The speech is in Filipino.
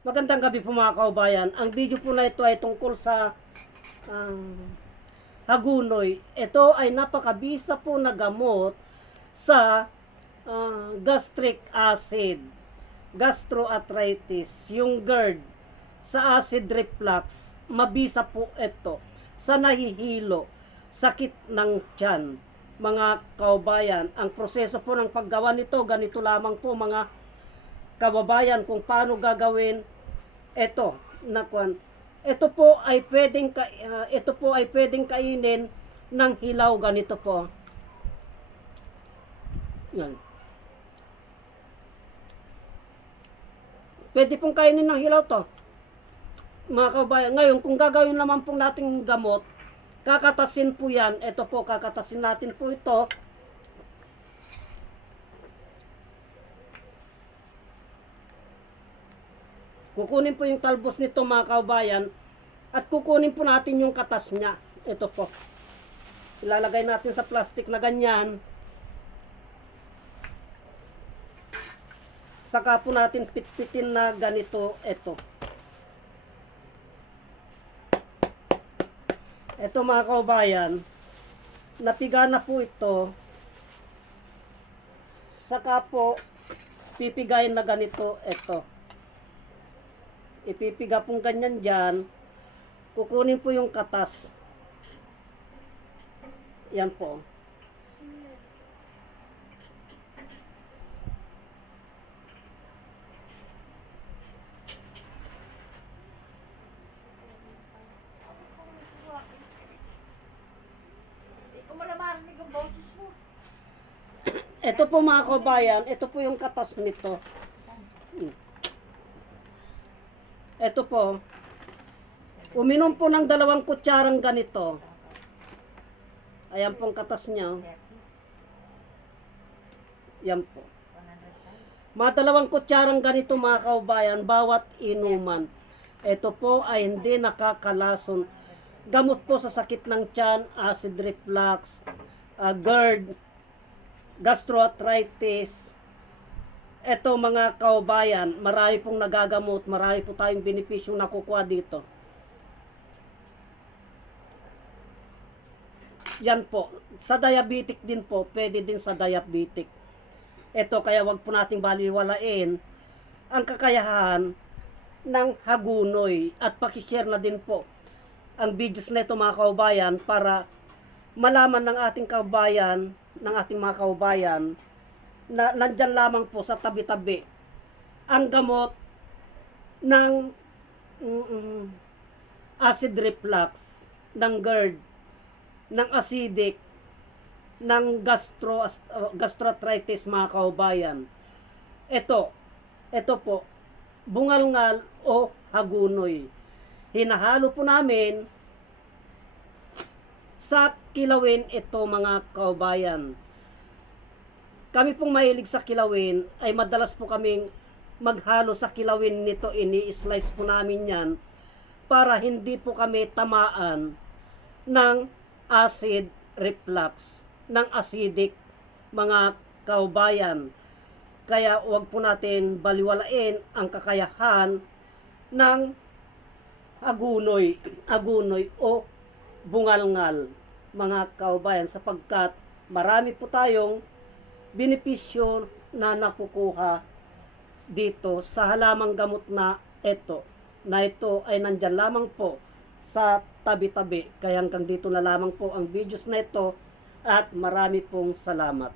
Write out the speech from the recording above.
Magandang gabi po mga kaubayan. Ang video po na ito ay tungkol sa hagunoy. Ito ay napakabisa po na gamot sa gastric acid, gastroarthritis, yung GERD, sa acid reflux. Mabisa po ito sa nahihilo, sakit ng tiyan. Mga kaubayan, ang proseso po ng paggawa nito, ganito lamang po mga kababayan, kung paano gagawin ito na kwan. Ito po ay pwedeng kainin ng hilaw, ganito po. Yan. Pwede pong kainin ng hilaw to, mga kababayan. Ngayon, kung gagawin naman pong nating gamot, kakatasin po yan. Ito po, kakatasin natin po ito. Kukunin po yung talbos nito mga kaubayan at kukunin po natin yung katas niya. Ito po. Ilalagay natin sa plastic na ganyan. Saka po natin pitpitin na ganito. Ito. Ito mga kaubayan. Napiga na po ito. Saka po pipigayin na ganito. Ito. Ipipiga pong ganyan dyan. Kukunin po yung katas. Yan po. Ito po mga kabayan, ito po yung katas nito. Ito po. Uminom po ng 2 kutsarang ganito. Ayan pong katas niya. Yan po. Mga 2 kutsarang ganito mga kaubayan, bawat inuman. Ito po ay hindi nakakalason. Gamot po sa sakit ng tiyan, acid reflux, GERD, gastroarthritis. Ito mga kaubayan, marami pong nagagamot, marami po tayong benepisyong nakukuha dito. Yan po. Sa diabetic din po, pwede din sa diabetic. Ito, kaya wag po nating baliwalain ang kakayahan ng hagunoy. At pakishare na din po ang videos na ito mga kaubayan para malaman ng ating kaubayan, ng ating mga kaubayan, na nandyan lamang po sa tabi-tabi ang gamot ng acid reflux, ng GERD, ng acidic, ng gastroarthritis mga kaubayan. Ito po, bungalngal o hagunoy. Hinahalo po namin sa kilawin ito mga kaubayan. Kami pong mahilig sa kilawin ay madalas po kaming maghalo sa kilawin nito. Ini-slice po namin yan para hindi po kami tamaan ng acid reflux, ng acidic mga kaubayan. Kaya huwag po natin baliwalain ang kakayahan ng agunoy o bungalngal mga kaubayan, sapagkat marami po tayong benepisyo na nakukuha dito sa halamang gamot na ito ay nandyan lamang po sa tabi-tabi. Kaya hanggang dito na lamang po ang videos na ito at marami pong salamat.